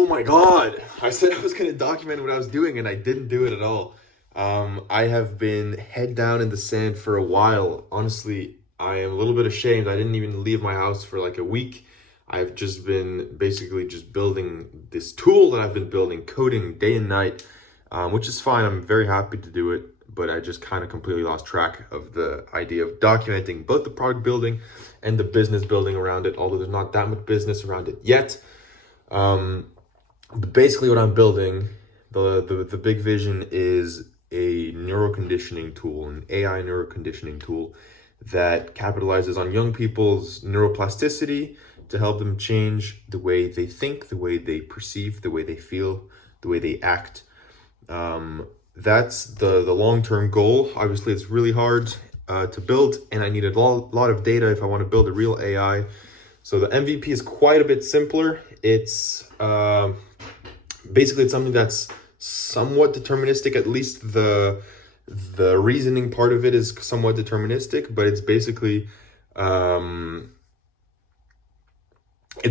Oh my God. I said I was going to document what I was doing and I didn't do it at all. I have been head down in the sand for a while. Honestly, I am a little bit ashamed. I didn't even leave my house for like a week. I've just been basically just building this tool that I've been building, coding day and night, which is fine. I'm very happy to do it, but I just kind of completely lost track of the idea of documenting both the product building and the business building around it, although there's not that much business around it yet. But basically what I'm building, the big vision is a neuroconditioning tool, an AI neuroconditioning tool that capitalizes on young people's neuroplasticity to help them change the way they think, the way they perceive, the way they feel, the way they act. That's the long-term goal. Obviously, it's really hard to build, and I need a lot of data if I want to build a real AI. So the MVP is quite a bit simpler. It's basically it's something that's somewhat deterministic. At least the reasoning part of it is somewhat deterministic, but it's basically it's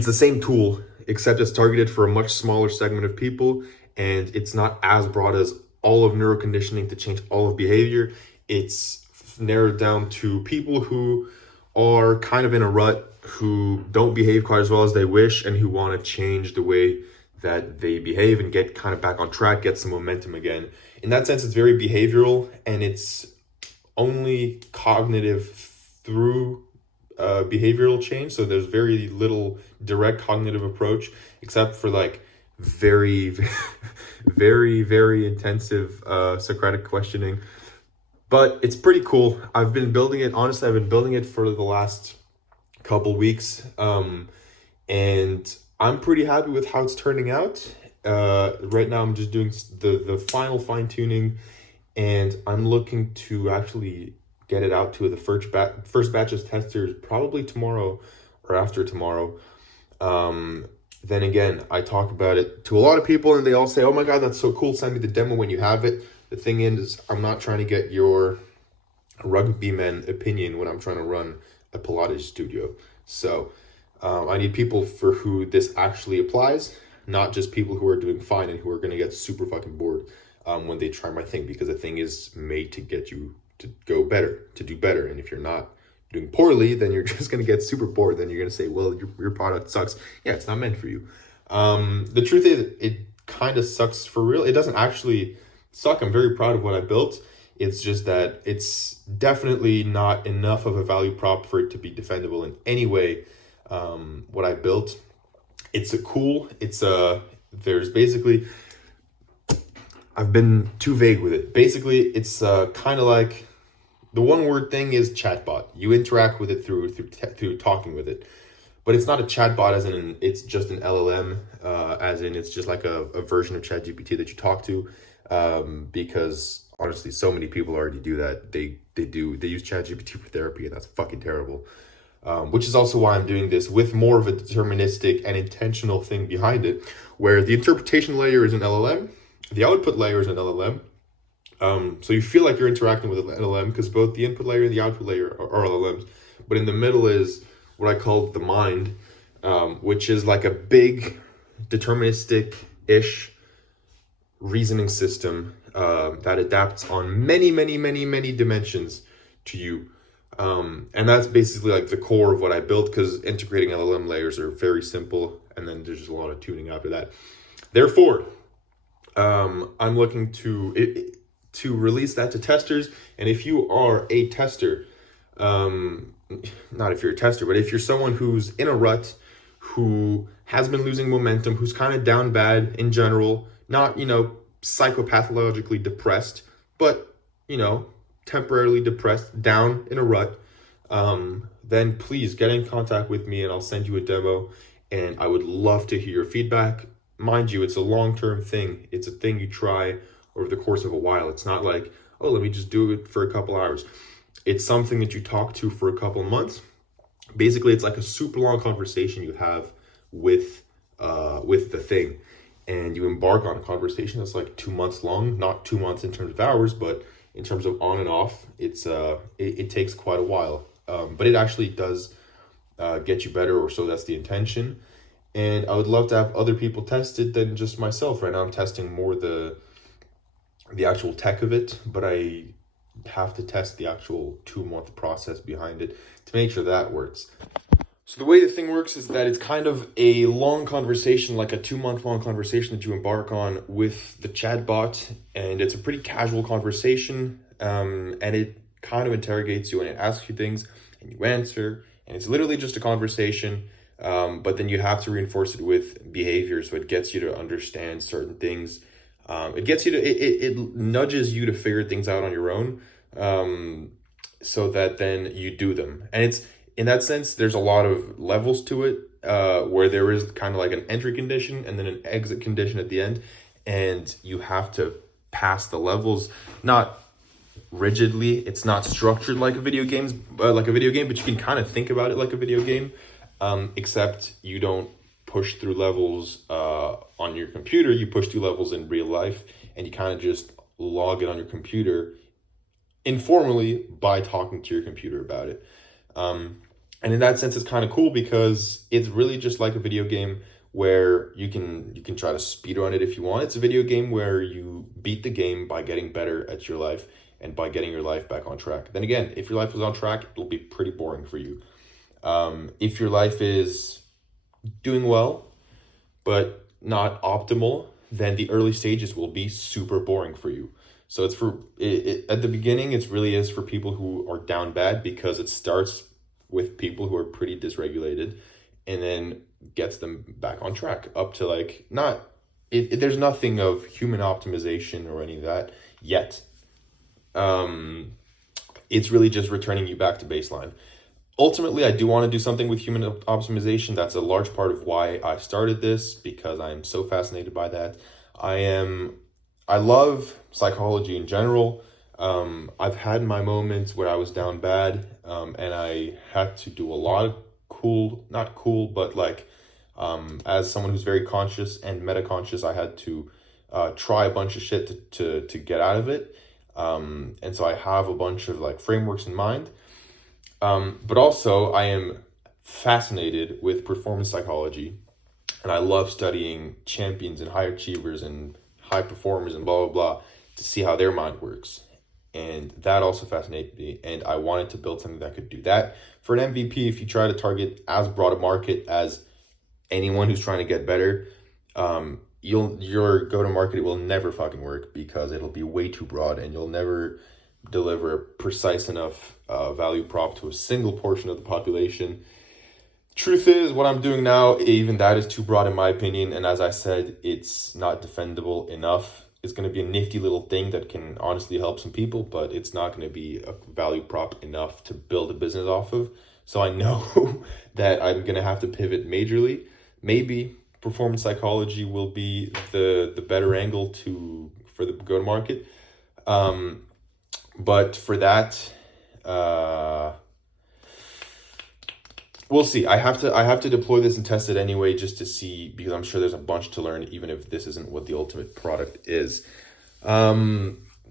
the same tool, except it's targeted for a much smaller segment of people, and it's not as broad as all of neuroconditioning to change all of behavior. It's narrowed down to people who are kind of in a rut, who don't behave quite as well as they wish, and who want to change the way that they behave and get kind of back on track, get some momentum again. In that sense, it's very behavioral, and it's only cognitive through behavioral change. So there's very little direct cognitive approach, except for like very, very intensive Socratic questioning. But it's pretty cool. I've been building it. Honestly, I've been building it for the last couple weeks, and I'm pretty happy with how it's turning out. Right now, I'm just doing the final fine tuning, and I'm looking to actually get it out to the first batch of testers probably tomorrow or after tomorrow. Then again, I talk about it to a lot of people, and they all say, "Oh my God, that's so cool! Send me the demo when you have it." The thing is, I'm not trying to get your rugbyman opinion when I'm trying to run a Pilates studio. So I need people for who this actually applies, not just people who are doing fine and who are going to get super fucking bored when they try my thing, because the thing is made to get you to go better, to do better. And if you're not doing poorly, then you're just going to get super bored. Then you're going to say, well, your product sucks. Yeah, it's not meant for you. The truth is, it kind of sucks for real. It doesn't actually suck. I'm very proud of what I built. It's just that it's definitely not enough of a value prop for it to be defendable in any way. What I built, there's basically, I've been too vague with it. Basically, it's kind of like, the one word thing is chatbot. You interact with it through talking with it. But it's not a chatbot as in it's just an LLM, as in it's just like a version of ChatGPT that you talk to, because honestly, so many people already do that. They use ChatGPT for therapy, and that's fucking terrible. Which is also why I'm doing this with more of a deterministic and intentional thing behind it, where the interpretation layer is an LLM, the output layer is an LLM. So you feel like you're interacting with an LLM because both the input layer and the output layer are LLMs. But in the middle is what I call the mind, which is like a big deterministic-ish reasoning system that adapts on many dimensions to you. And that's basically like the core of what I built, because integrating LLM layers are very simple, and then there's just a lot of tuning after that. Therefore, I'm looking to release that to testers. And if you are a tester, not if you're a tester, but if you're someone who's in a rut, who has been losing momentum, who's kind of down bad in general, not, psychopathologically depressed, but, temporarily depressed, down in a rut, then please get in contact with me and I'll send you a demo, and I would love to hear your feedback. Mind you, it's a long-term thing. It's a thing you try over the course of a while. It's not like, oh, let me just do it for a couple hours. It's something that you talk to for a couple months. Basically, it's like a super long conversation you have with the thing, and you embark on a conversation that's like 2 months long. Not 2 months in terms of hours, but in terms of on and off. It takes quite a while, but it actually does get you better, or so that's the intention. And I would love to have other people test it than just myself. Right now I'm testing more the actual tech of it, but I have to test the actual 2 month process behind it to make sure that works. So the way the thing works is that it's kind of a long conversation, like a 2 month long conversation that you embark on with the chatbot, and it's a pretty casual conversation, and it kind of interrogates you and it asks you things, and you answer, and it's literally just a conversation, but then you have to reinforce it with behavior, so it gets you to understand certain things. It gets you to it nudges you to figure things out on your own, so that then you do them, and it's in that sense, there's a lot of levels to it, where there is kind of like an entry condition and then an exit condition at the end, and you have to pass the levels, not rigidly. It's not structured like a video game, but you can kind of think about it like a video game, except you don't push through levels on your computer. You push through levels in real life, and you kind of just log it on your computer informally by talking to your computer about it. And in that sense, it's kind of cool because it's really just like a video game where you can try to speed run it if you want. It's a video game where you beat the game by getting better at your life and by getting your life back on track. Then again, if your life is on track, it'll be pretty boring for you. If your life is doing well but not optimal, then the early stages will be super boring for you. So it's for at the beginning, it really is for people who are down bad, because it starts with people who are pretty dysregulated and then gets them back on track up to like not there's nothing of human optimization or any of that yet. It's really just returning you back to baseline. Ultimately, I do want to do something with human optimization. That's a large part of why I started this, because I am so fascinated by that. I love psychology in general. I've had my moments where I was down bad, and I had to do a lot of not cool, but like, as someone who's very conscious and meta-conscious, I had to try a bunch of shit to get out of it. And so I have a bunch of like frameworks in mind. But also I am fascinated with performance psychology, and I love studying champions and high achievers and high performers and blah, blah, blah, to see how their mind works. And that also fascinated me. And I wanted to build something that could do that. For an MVP, if you try to target as broad a market as anyone who's trying to get better, your go-to-market will never fucking work, because it'll be way too broad and you'll never deliver a precise enough value prop to a single portion of the population. Truth is, what I'm doing now, even that is too broad in my opinion, and as I said, it's not defendable enough. It's going to be a nifty little thing that can honestly help some people, but it's not going to be a value prop enough to build a business off of. So I know that I'm going to have to pivot majorly. Maybe performance psychology will be the better angle for the go-to-market. But for that, we'll see. I have to deploy this and test it anyway, just to see, because I'm sure there's a bunch to learn, even if this isn't what the ultimate product is.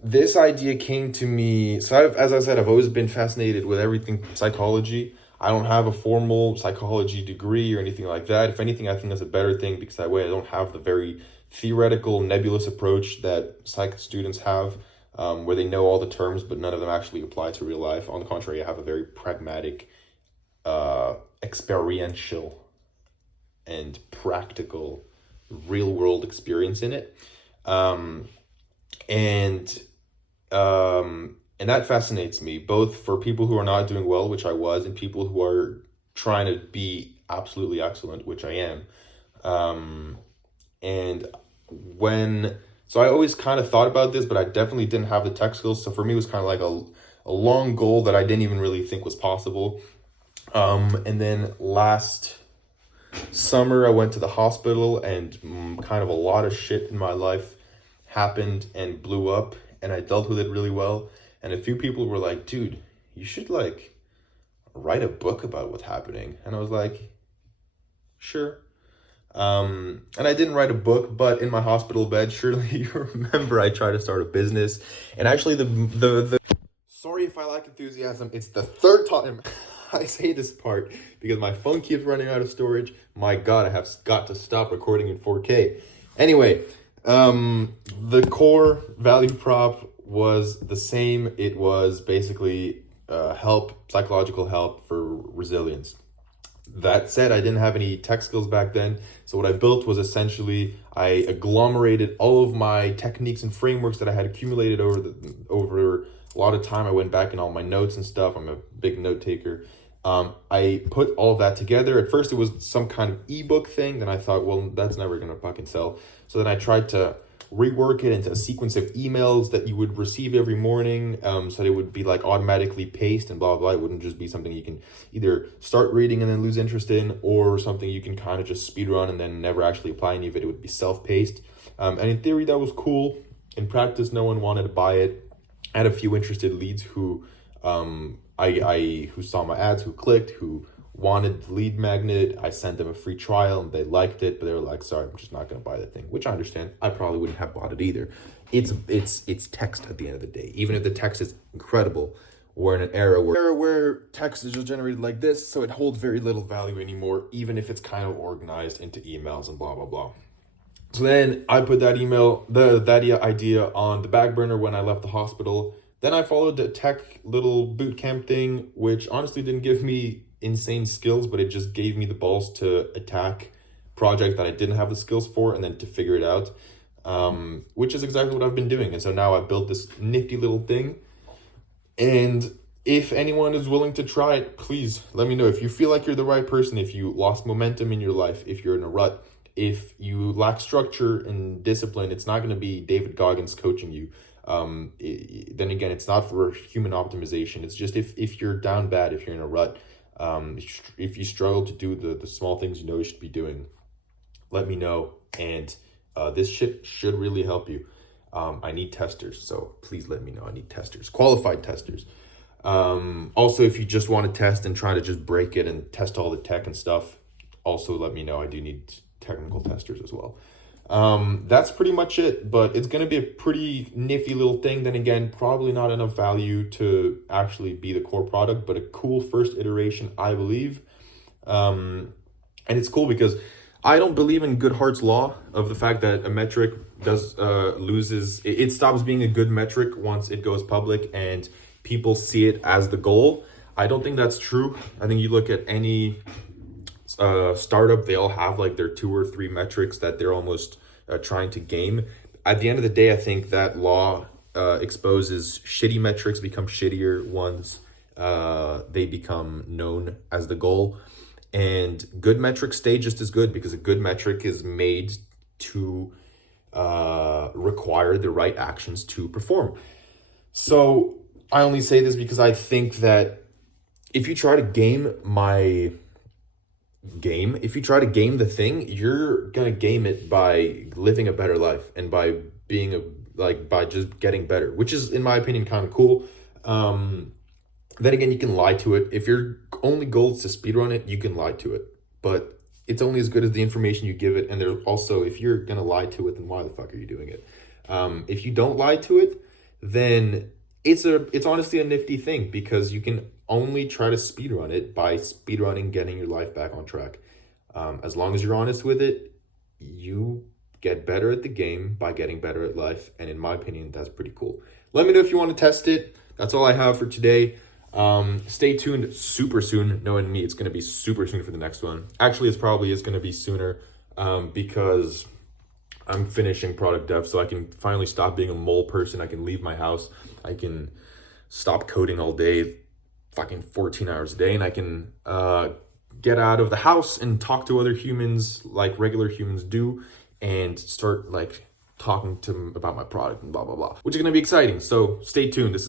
This idea came to me. So as I said, I've always been fascinated with everything psychology. I don't have a formal psychology degree or anything like that. If anything, I think that's a better thing, because that way I don't have the very theoretical, nebulous approach that psych students have, where they know all the terms, but none of them actually apply to real life. On the contrary, I have a very pragmatic, experiential and practical real world experience in it. And that fascinates me, both for people who are not doing well, which I was, and people who are trying to be absolutely excellent, which I am. So I always kind of thought about this, but I definitely didn't have the tech skills. So for me, it was kind of like a long goal that I didn't even really think was possible. And then last summer, I went to the hospital, and kind of a lot of shit in my life happened and blew up, and I dealt with it really well. And a few people were like, dude, you should like write a book about what's happening. And I was like, sure. And I didn't write a book, but in my hospital bed, surely you remember, I tried to start a business. And actually the sorry if I lack enthusiasm, it's the third time I say this part because my phone keeps running out of storage. My God, I have got to stop recording in 4K. Anyway, the core value prop was the same. It was basically psychological help for resilience. That said, I didn't have any tech skills back then. So what I built was essentially I agglomerated all of my techniques and frameworks that I had accumulated over a lot of time. I went back in all my notes and stuff. I'm a big note taker. I put all of that together. At first, it was some kind of ebook thing. Then I thought, well, that's never gonna fucking sell. So then I tried to rework it into a sequence of emails that you would receive every morning, so that it would be like automatically paced and blah, blah, blah. It wouldn't just be something you can either start reading and then lose interest in, or something you can kind of just speed run and then never actually apply any of it. It would be self-paced. And in theory, that was cool. In practice, no one wanted to buy it. I had a few interested leads who who saw my ads, who clicked, who wanted the lead magnet. I sent them a free trial and they liked it, but they were like, sorry, I'm just not going to buy the thing, which I understand. I probably wouldn't have bought it either. It's text at the end of the day. Even if the text is incredible, we're in an era where text is just generated like this, so it holds very little value anymore, even if it's kind of organized into emails and blah, blah, blah. So then I put that idea on the back burner when I left the hospital. Then I followed the tech little boot camp thing, which honestly didn't give me insane skills, but it just gave me the balls to attack project that I didn't have the skills for and then to figure it out, which is exactly what I've been doing. And so now I've built this nifty little thing. And if anyone is willing to try it, please let me know. If you feel like you're the right person, if you lost momentum in your life, if you're in a rut, if you lack structure and discipline, it's not going to be David Goggins coaching you. Then again, it's not for human optimization. It's just if you're down bad, if you're in a rut, if you struggle to do the small things you know you should be doing, let me know. And this shit should really help you. I need testers, so please let me know. I need testers, qualified testers. Also, if you just want to test and try to just break it and test all the tech and stuff, also let me know. I do need technical testers as well. That's pretty much it, but it's going to be a pretty nifty little thing. Then again, probably not enough value to actually be the core product, but a cool first iteration, I believe. And it's cool because I don't believe in Goodhart's law of the fact that a metric it stops being a good metric once it goes public and people see it as the goal. I don't think that's true. I think you look at any startup, they all have like their 2 or 3 metrics that they're almost trying to game. At the end of the day, I think that law exposes shitty metrics become shittier once they become known as the goal, and good metrics stay just as good because a good metric is made to require the right actions to perform. So I only say this because I think that if you try to game the thing, you're gonna game it by living a better life and by being by just getting better, which is, in my opinion, kind of cool. Then again, you can lie to it. If your only goal is to speedrun it, you can lie to it, but it's only as good as the information you give it. And there's also, if you're gonna lie to it, then why the fuck are you doing it? If you don't lie to it, then it's honestly a nifty thing because you can only try to speedrun it by speedrunning, getting your life back on track. As long as you're honest with it, you get better at the game by getting better at life. And in my opinion, that's pretty cool. Let me know if you want to test it. That's all I have for today. Stay tuned super soon. Knowing me, it's going to be super soon for the next one. Actually, it's probably is going to be sooner because I'm finishing product dev, so I can finally stop being a mole person. I can leave my house. I can stop coding all day, fucking 14 hours a day, and I can get out of the house and talk to other humans like regular humans do and start like talking to them about my product and blah, blah, blah, which is going to be exciting. So stay tuned. This